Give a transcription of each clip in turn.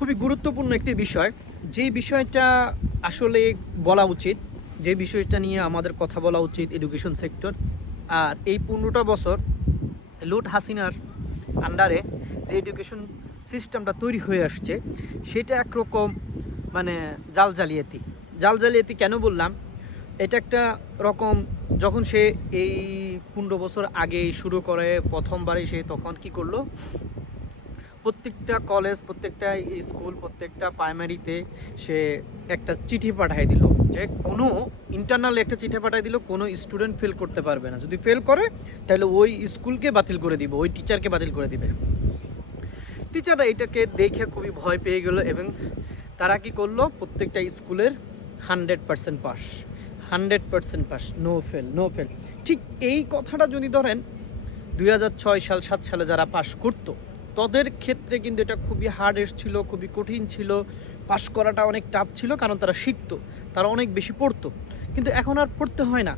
খুবই গুরুত্বপূর্ণ একটি বিষয়। যে বিষয়টা আসলে বলা উচিত, যে বিষয়টা নিয়ে আমাদের কথা বলা উচিত এডুকেশন সেক্টর আর এই পনেরোটা বছর লুট হাসিনার আন্ডারে যে এডুকেশন সিস্টেমটা তৈরি হয়ে আসছে, সেটা একরকম মানে জাল জালিয়াতি। জাল জালিয়াতি কেন বললাম? এটা একটা রকম যখন সে এই পনেরো বছর আগে শুরু করে প্রথমবারে সে তখন কি করল? প্রত্যেকটা কলেজ প্রত্যেকটা স্কুল প্রত্যেকটা প্রাইমারিতে সে একটা চিঠি পাঠিয়ে দিল। যে কোনো ইন্টারনাল একটা চিঠি পাঠিয়ে দিল, কোনো স্টুডেন্ট ফেল করতে পারবে না। যদি ফেল করে, তাহলে ওই স্কুলকে বাতিল করে দিবে, ওই টিচারকে বাতিল করে দিবে। টিচাররা এটাকে দেখে খুবই ভয় পেয়ে গেল এবং তারা কি করল, প্রত্যেকটা স্কুলের hundred percent pass hundred percent pass no fail no fail ঠিক এই কথাটা যদি ধরেন দু হাজার ছয় সাল, সাত সালে যারা পাশ করতো তাদের ক্ষেত্রে কিন্তু এটা খুবই হার্ড ছিল, খুবই কঠিন ছিল। পাশ করাটা অনেক টাফ ছিল, কারণ তারা শিখতো, তারা অনেক বেশি পড়তো। কিন্তু এখন আর পড়তে হয় না।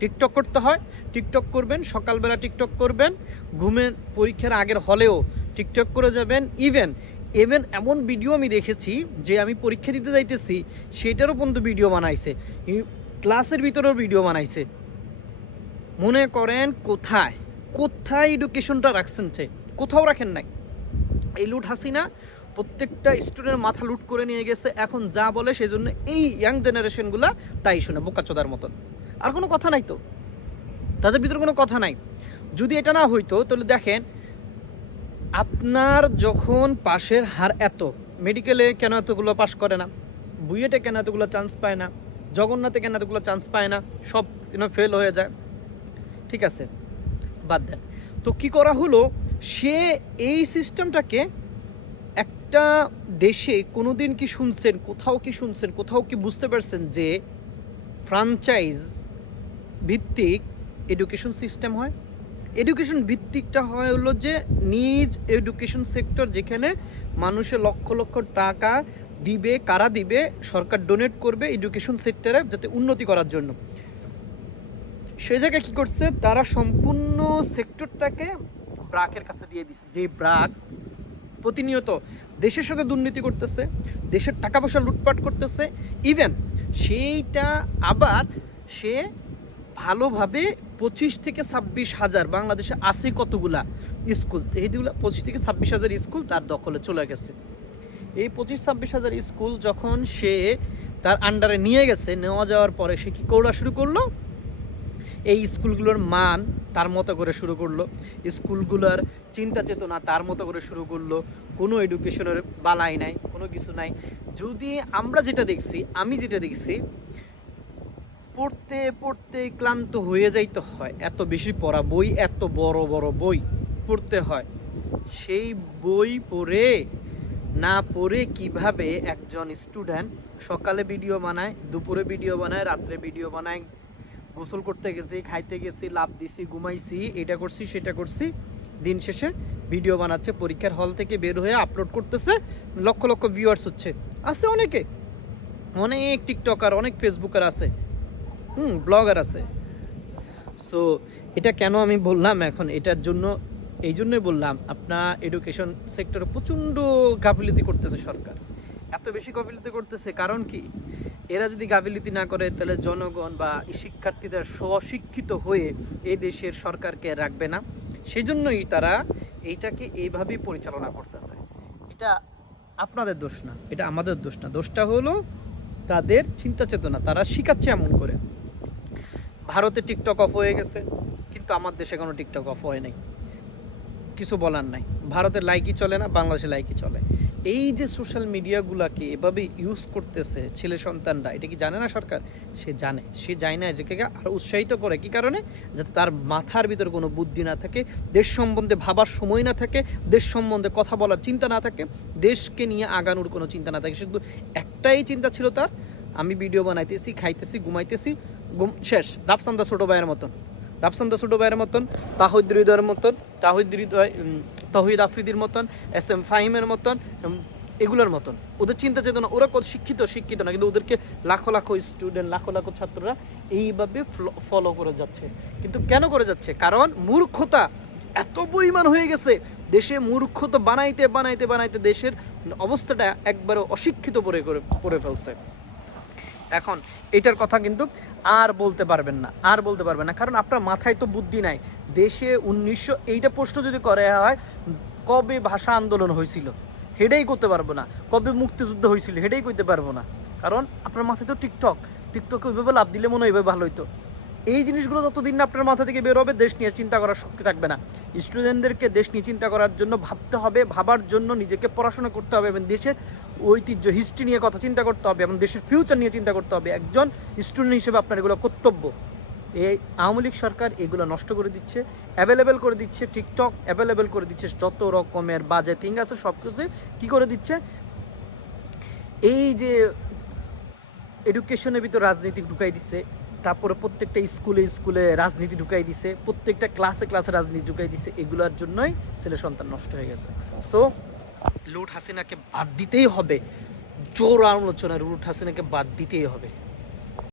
টিকটক করতে হয় টিকটক করবেন, সকালবেলা টিকটক করবেন ঘুমে পরীক্ষার আগের হলেও টিকটক করে যাবেন। ইভেন ইভেন এমন ভিডিও আমি দেখেছি যে আমি পরীক্ষা দিতে যাইতেছি, সেটারও পর্যন্ত ভিডিও বানাইছে। ক্লাসের ভিতরেও ভিডিও বানাইছে। মনে করেন কোথায় কোথায় এডুকেশনটা রাখছেন সে? কোথাও রাখেন নাই। এই লুট হাসিনা প্রত্যেকটা স্টুডেন্ট মাথা লুট করে নিয়ে গেছে, এখন যা বলে সেই জন্য এই ইয়াং জেনারেশনগুলো তাই শুনে বোকাচোদার মতন। আর কোনো কথা নাই তো। তাদের ভিতরে কোনো কথা নাই। যদি এটা না হইতো, তাহলে দেখেন, আপনার যখন পাশের হার এত মেডিকেলে কেন এতগুলো পাশ করে না? বুয়েটে কেন এতগুলো চান্স পায় না? জগন্নাথে কেন এতগুলো চান্স পায় না? সব ফেল হয়ে যায়। ঠিক আছে, বাদ দেন। তো কি করা হলো? সে এই সিস্টেমটাকে একটা দেশে কোনোদিন কি শুনছেন, কোথাও কি শুনছেন, কোথাও কি বুঝতে পারছেন যে ফ্রাঞ্চাইজ ভিত্তিক এডুকেশন সিস্টেম হয়? এডুকেশন ভিত্তিকটা হয় হলো যে নিজ এডুকেশন সেক্টর যেখানে মানুষের লক্ষ লক্ষ টাকা দিবে, কারা দিবে, সরকার ডোনেট করবে এডুকেশন সেক্টরে যাতে উন্নতি করার জন্য। সেই জায়গায় কি করছে? তারা সম্পূর্ণ সেক্টরটাকে ব্রাকের কাছে দিয়ে দিছে। যে ব্রাক প্রতিনিয়ত দেশের সাথে দুর্নীতি করতেছে, দেশের টাকা পয়সা লুটপাট করতেছে ইভেন সেইটা আবার সে ভালোভাবে পঁচিশ থেকে ছাব্বিশ হাজার, বাংলাদেশে আছে কতগুলা স্কুল? এইগুলো পঁচিশ থেকে ছাব্বিশ হাজার স্কুল তার দখলে চলে গেছে। এই পঁচিশ ছাব্বিশ হাজার স্কুল যখন সে তার আন্ডারে নিয়ে গেছে, নেওয়া যাওয়ার পরে সে কি করা শুরু করল? এই স্কুলগুলোর মান তার মতো করে শুরু করল। স্কুলগুলোর চিন্তা চেতনা তার মতো করে শুরু করল। কোনো এডুকেশনের বালাই নাই, কোনো কিছু নাই। যদি আমরা যেটা দেখছি, আমি যেটা দেখছি, পড়তে পড়তে ক্লান্ত হয়ে যাইতে হয়। এত বেশি পড়া বই, এত বড় বড় বই পড়তে হয়। সেই বই পড়ে, না পড়ে কীভাবে একজন স্টুডেন্ট সকালে ভিডিও বানায়, দুপুরে ভিডিও বানায়, রাত্রে ভিডিও বানায় গোসল করতে গেছি, খাইতে গেছি লাভ দিছি, ঘুমাইছি, এটা করছি, সেটা করছি। দিন শেষে ভিডিও বানাচ্ছে, পরীক্ষার হল থেকে বের হয়ে আপলোড করতেছে, লক্ষ লক্ষ ভিউয়ার্স হচ্ছে। আছে অনেকে। অনেক টিকটকার অনেক ফেসবুকার আছে। হুম ব্লগার আছে। সো এটা কেন আমি বললাম এখন? এটার জন্য, এই জন্যই বললাম আপনার এডুকেশন সেক্টরে প্রচণ্ড গাফিলতি করতেছে সরকার। এত বেশি গাফিলতি করতেছে, কারণ কি? এরা যদি গাফিলতি না করে, তাহলে জনগণ বা শিক্ষার্থীদের স্বশিক্ষিত হয়ে এই দেশের সরকারকে রাখবে না। সেই জন্যই তারা এইটাকে এইভাবেই পরিচালনা করতেছে। এটা আপনাদের দোষ না, এটা আমাদের দোষ না। দোষটা হলো তাদের চিন্তা চেতনা, তারা শিখাচ্ছে এমন করে। ভারতে টিকটক অফ হয়ে গেছে, কিন্তু আমার দেশে কোনো টিকটক অফ হয় নাই। কিছু বলার নাই। ভারতের লাইকই চলে না, বাংলাদেশে লাইকই চলে। এই যে সোশ্যাল মিডিয়াগুলোকে এভাবে ইউজ করতেছে ছেলে সন্তানরা, এটা কি জানে না সরকার? সে জানে, সে যায় না এটাকে আরও উৎসাহিত করে। কি কারণে? যাতে তার মাথার ভিতর কোনো বুদ্ধি না থাকে, দেশ সম্বন্ধে ভাবার সময় না থাকে, দেশ সম্বন্ধে কথা বলার চিন্তা না থাকে, দেশকে নিয়ে আগানোর কোনো চিন্তা না থাকে। শুধু একটাই চিন্তা ছিল তার, আমি ভিডিও বানাইতেছি, খাইতেছি, ঘুমাইতেছি, ঘুম, শেষ, রাফসান্দা ছোটো ভাইয়ের মতন। রাফসান্দা ছোটো ভাইয়ের মতন, তাহিদ হৃদয়ের মতন, তাহিদ হৃদয় তহিদ আফ্রিদির মতন, এস এম ফাহিমের মতন এগুলোর মতন। ওদের চিন্তা চেতনা, ওরা কত শিক্ষিত শিক্ষিত না, কিন্তু ওদেরকে লাখো লাখো স্টুডেন্ট লাখো লাখো ছাত্ররা এইভাবে ফলো করে যাচ্ছে। কিন্তু কেন করে যাচ্ছে? কারণ মূর্খতা এত পরিমাণ হয়ে গেছে, দেশে মূর্খতা বানাইতে বানাইতে বানাইতে দেশের অবস্থাটা একবারে অশিক্ষিত করে করে করে ফেলছে। এখন এটার কথা কিন্তু আর বলতে পারবেন না, আর বলতে পারবেন না। কারণ আপনার মাথায় তো বুদ্ধি নাই। দেশে উনিশশো এইটা প্রশ্ন যদি করে হয়, কবে ভাষা আন্দোলন হয়েছিল? হেডেই করতে পারব না। কবে মুক্তিযুদ্ধ হয়েছিল? হেডেই করতে পারব না। কারণ আপনার মাথায় তো টিকটক। টিকটকে ওইভাবে লাভ দিলে মনে হয় ভালো হইতো। এই জিনিসগুলো যতদিন আপনার মাথা থেকে বের হবে, দেশ নিয়ে চিন্তা করার শক্তি থাকবে না। স্টুডেন্টদেরকে দেশ নিয়ে চিন্তা করার জন্য ভাবতে হবে, ভাবার জন্য নিজেকে পড়াশোনা করতে হবে এবং দেশের ঐতিহ্য হিস্ট্রি নিয়ে কথা চিন্তা করতে হবে এবং দেশের ফিউচার নিয়ে চিন্তা করতে হবে। একজন স্টুডেন্ট হিসেবে আপনার এগুলো কর্তব্য। এই আওয়ামী লীগ সরকার এগুলো নষ্ট করে দিচ্ছে অ্যাভেলেবেল করে দিচ্ছে টিকটক অ্যাভেলেবেল করে দিচ্ছে, যত রকমের বাজে থিং আছে সব কিছু কী করে দিচ্ছে? এই যে এডুকেশনের ভিতর রাজনীতি ঢুকাই দিচ্ছে তারপরে প্রত্যেকটা স্কুলে স্কুলে রাজনীতি ঢুকাই দিছে, প্রত্যেকটা ক্লাসে ক্লাসে রাজনীতি ঢুকাই দিছে, এগুলোর জন্যই ছেলে সন্তান নষ্ট হয়ে গেছে। সো লুট হাসিনাকে বাদ দিতেই হবে। জোর আলোচনা লুট হাসিনাকে বাদ দিতেই হবে।